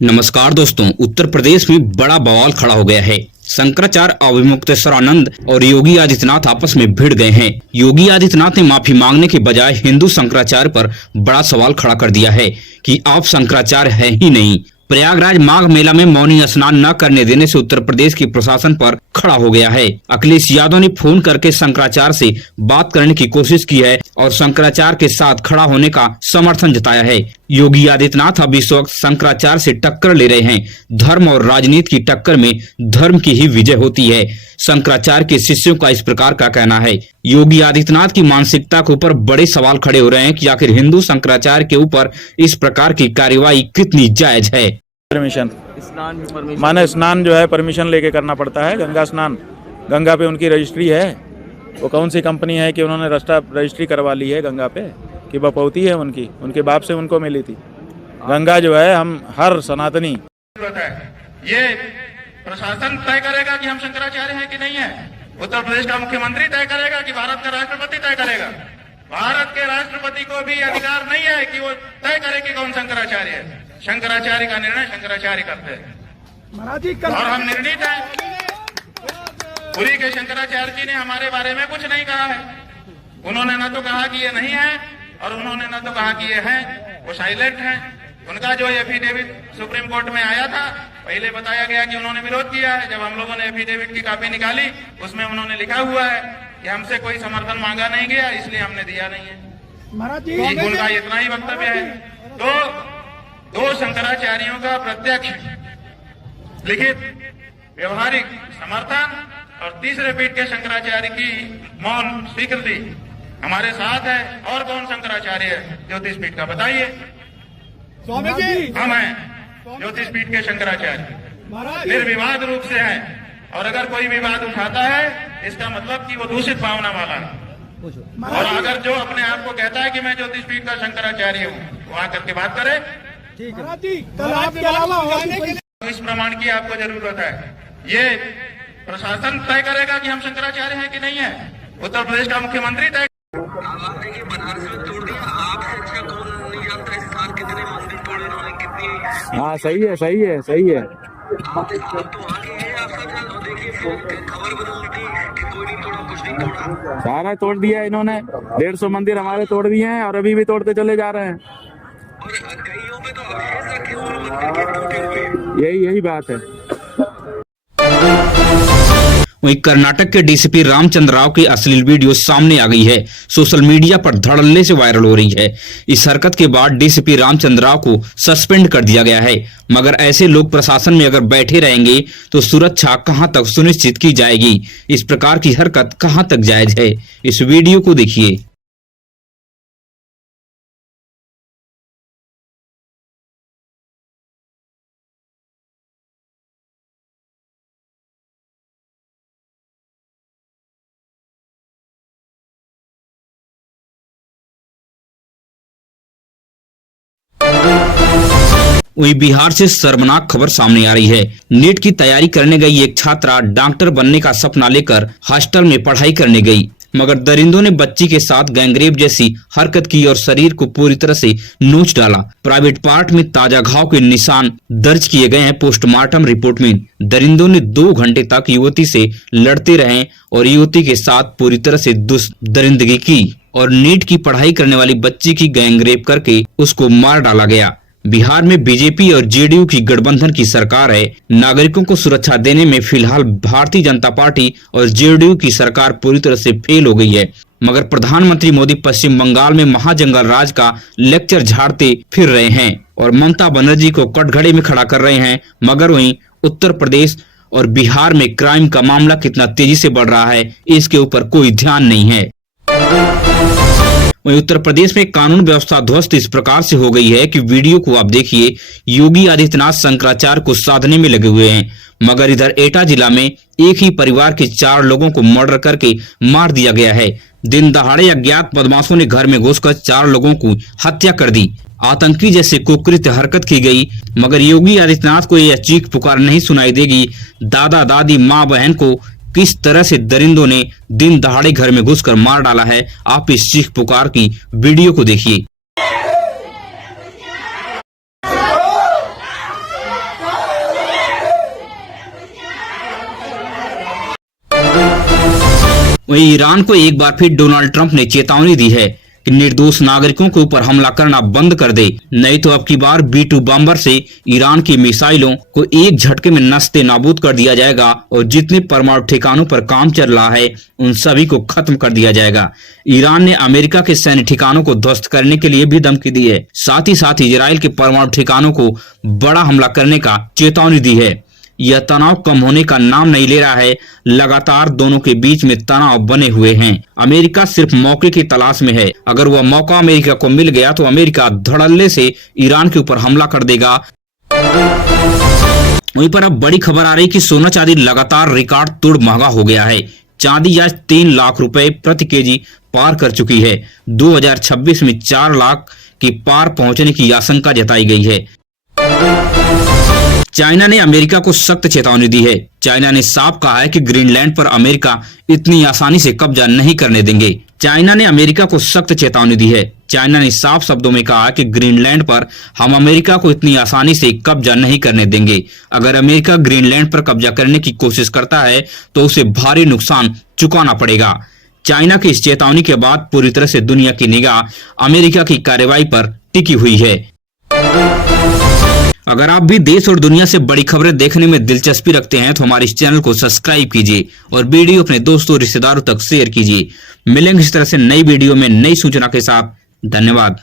नमस्कार दोस्तों, उत्तर प्रदेश में बड़ा बवाल खड़ा हो गया है। शंकराचार्य अविमुक्तेश्वरानंद और योगी आदित्यनाथ आपस में भिड़ गए हैं। योगी आदित्यनाथ ने माफी मांगने के बजाय हिंदू शंकराचार्य पर बड़ा सवाल खड़ा कर दिया है कि आप शंकराचार्य है ही नहीं। प्रयागराज माघ मेला में मौनी स्नान न करने देने से उत्तर प्रदेश की प्रशासन पर खड़ा हो गया है। अखिलेश यादव ने फोन करके शंकराचार्य से बात करने की कोशिश की है और शंकराचार्य के साथ खड़ा होने का समर्थन जताया है। योगी आदित्यनाथ अब इस वक्त शंकराचार्य से टक्कर ले रहे हैं। धर्म और राजनीति की टक्कर में धर्म की ही विजय होती है। शंकराचार्य के शिष्यों का इस प्रकार का कहना है। योगी आदित्यनाथ की मानसिकता के ऊपर बड़े सवाल खड़े हो रहे हैं कि आखिर हिंदू शंकराचार्य के ऊपर इस प्रकार की कार्यवाही कितनी जायज है। परमिशन माने स्नान जो है परमिशन लेके करना पड़ता है। गंगा स्नान, गंगा पे उनकी रजिस्ट्री है। वो कौन सी कंपनी है कि उन्होंने रजिस्ट्री करवा ली है गंगा पे कि बपौती है उनकी, उनके बाप से उनको मिली थी। गंगा जो है हम हर सनातनी ये प्रशासन तय करेगा कि हम शंकराचार्य हैं कि नहीं है। उत्तर प्रदेश का मुख्यमंत्री तय करेगा कि भारत का राष्ट्रपति तय करेगा। भारत के राष्ट्रपति को भी अधिकार नहीं है कि वो तय करे कि कौन शंकराचार्य है। शंकराचार्य का निर्णय शंकराचार्य करते हैं और हम निर्णित हैं। पुरी के शंकराचार्य जी ने हमारे बारे में कुछ नहीं कहा है। उन्होंने न तो कहा कि ये नहीं है और उन्होंने न तो कहा कि ये है। वो साइलेंट है। उनका जो एफिडेविट सुप्रीम कोर्ट में आया था, पहले बताया गया कि उन्होंने विरोध किया है। जब हम लोगों ने एफिडेविट की कॉपी निकाली, उसमें उन्होंने लिखा हुआ है कि हमसे कोई समर्थन मांगा नहीं गया, इसलिए हमने दिया नहीं है। उनका इतना ही वक्तव्य है। तो दो शंकराचार्यों का प्रत्यक्ष लिखित व्यवहारिक समर्थन और तीसरे पीठ के शंकराचार्य की मौन स्वीकृति हमारे साथ है। और कौन शंकराचार्य है ज्योतिष पीठ का, बताइए। स्वामी जी हम हैं ज्योतिष पीठ के शंकराचार्य, निर्विवाद रूप से हैं। और अगर कोई विवाद उठाता है इसका मतलब कि वो दूषित भावना वाला है। और अगर जो अपने आप को कहता है कि मैं ज्योतिष पीठ का शंकराचार्य हूँ, वो आकर के बात करे। कल आपके अलावा इस प्रमाण की आपको जरूरत है। ये प्रशासन तय करेगा कि हम शंकराचार्य हैं कि नहीं है। उत्तर प्रदेश का मुख्यमंत्री तय। हाँ सही है, सही है, सही है। सारा तोड़ दिया इन्होंने। 150 मंदिर हमारे तोड़ दिए हैं और अभी भी तोड़ते चले जा रहे हैं। यही बात है। वहीं कर्नाटक के डीसीपी रामचंद्र राव की अश्लील वीडियो सामने आ गई है। सोशल मीडिया पर धड़ल्ले से वायरल हो रही है। इस हरकत के बाद डीसीपी रामचंद्र राव को सस्पेंड कर दिया गया है। मगर ऐसे लोग प्रशासन में अगर बैठे रहेंगे तो सुरक्षा कहां तक सुनिश्चित की जाएगी। इस प्रकार की हरकत कहां तक जायज है, इस वीडियो को देखिए। वहीं बिहार से शर्मनाक खबर सामने आ रही है। नीट की तैयारी करने गई एक छात्रा डॉक्टर बनने का सपना लेकर हॉस्टल में पढ़ाई करने गई, मगर दरिंदों ने बच्ची के साथ गैंगरेप जैसी हरकत की और शरीर को पूरी तरह से नोच डाला। प्राइवेट पार्ट में ताजा घाव के निशान दर्ज किए गए हैं। पोस्टमार्टम रिपोर्ट में दरिंदों ने 2 घंटे तक युवती से लड़ते रहे और युवती के साथ पूरी तरह से दरिंदगी की और नीट की पढ़ाई करने वाली बच्ची की गैंगरेप करके उसको मार डाला गया। बिहार में बीजेपी और जेडीयू की गठबंधन की सरकार है। नागरिकों को सुरक्षा देने में फिलहाल भारतीय जनता पार्टी और जेडीयू की सरकार पूरी तरह से फेल हो गई है। मगर प्रधानमंत्री मोदी पश्चिम बंगाल में महाजंगल राज का लेक्चर झाड़ते फिर रहे हैं और ममता बनर्जी को कटघरे में खड़ा कर रहे हैं। मगर वहीं उत्तर प्रदेश और बिहार में क्राइम का मामला कितना तेजी से बढ़ रहा है, इसके ऊपर कोई ध्यान नहीं है। वहीं उत्तर प्रदेश में कानून व्यवस्था ध्वस्त इस प्रकार से हो गई है कि वीडियो को आप देखिए। योगी आदित्यनाथ शंकराचार्य को साधने में लगे हुए हैं, मगर इधर एटा जिला में एक ही परिवार के 4 लोगों को मर्डर करके मार दिया गया है। दिन दहाड़े अज्ञात बदमाशों ने घर में घुसकर 4 लोगों की हत्या कर दी। आतंकी जैसे कुकृत्य हरकत की गई, मगर योगी आदित्यनाथ को यह चीख पुकार नहीं सुनाई देगी। दादा दादी माँ बहन को किस तरह से दरिंदों ने दिन दहाड़े घर में घुसकर मार डाला है, आप इस चीख पुकार की वीडियो को देखिए। वहीं ईरान को एक बार फिर डोनाल्ड ट्रंप ने चेतावनी दी है कि निर्दोष नागरिकों के ऊपर हमला करना बंद कर दे, नहीं तो अब की बार B-2 बम्बर से ईरान की मिसाइलों को एक झटके में नस्ते नाबूद कर दिया जाएगा और जितने परमाणु ठिकानों पर काम चल रहा है उन सभी को खत्म कर दिया जाएगा। ईरान ने अमेरिका के सैन्य ठिकानों को ध्वस्त करने के लिए भी धमकी दी है, साथ ही इजराइल के परमाणु ठिकानों को बड़ा हमला करने का चेतावनी दी है। यह तनाव कम होने का नाम नहीं ले रहा है, लगातार दोनों के बीच में तनाव बने हुए हैं। अमेरिका सिर्फ मौके की तलाश में है, अगर वह मौका अमेरिका को मिल गया तो अमेरिका धड़ल्ले से ईरान के ऊपर हमला कर देगा। वहीं पर अब बड़ी खबर आ रही कि सोना चांदी लगातार रिकॉर्ड तोड़ महंगा हो गया है। चांदी आज 3 लाख रुपए प्रति केजी पार कर चुकी है। 2026 में 4 लाख के पार पहुंचने की आशंका जताई गई है। चाइना ने अमेरिका को सख्त चेतावनी दी है। चाइना ने साफ कहा है कि ग्रीनलैंड पर अमेरिका इतनी आसानी से कब्जा नहीं करने देंगे। चाइना ने अमेरिका को सख्त चेतावनी दी है। चाइना ने साफ शब्दों में कहा कि ग्रीनलैंड पर हम अमेरिका को इतनी आसानी से कब्जा नहीं करने देंगे। अगर अमेरिका ग्रीनलैंड पर कब्जा करने की कोशिश करता है तो उसे भारी नुकसान चुकाना पड़ेगा। चाइना की इस चेतावनी के बाद पूरी तरह से दुनिया की निगाह अमेरिका की कार्रवाई पर टिकी हुई है। अगर आप भी देश और दुनिया से बड़ी खबरें देखने में दिलचस्पी रखते हैं तो हमारे इस चैनल को सब्सक्राइब कीजिए और वीडियो अपने दोस्तों और रिश्तेदारों तक शेयर कीजिए। मिलेंगे इस तरह से नई वीडियो में नई सूचना के साथ। धन्यवाद।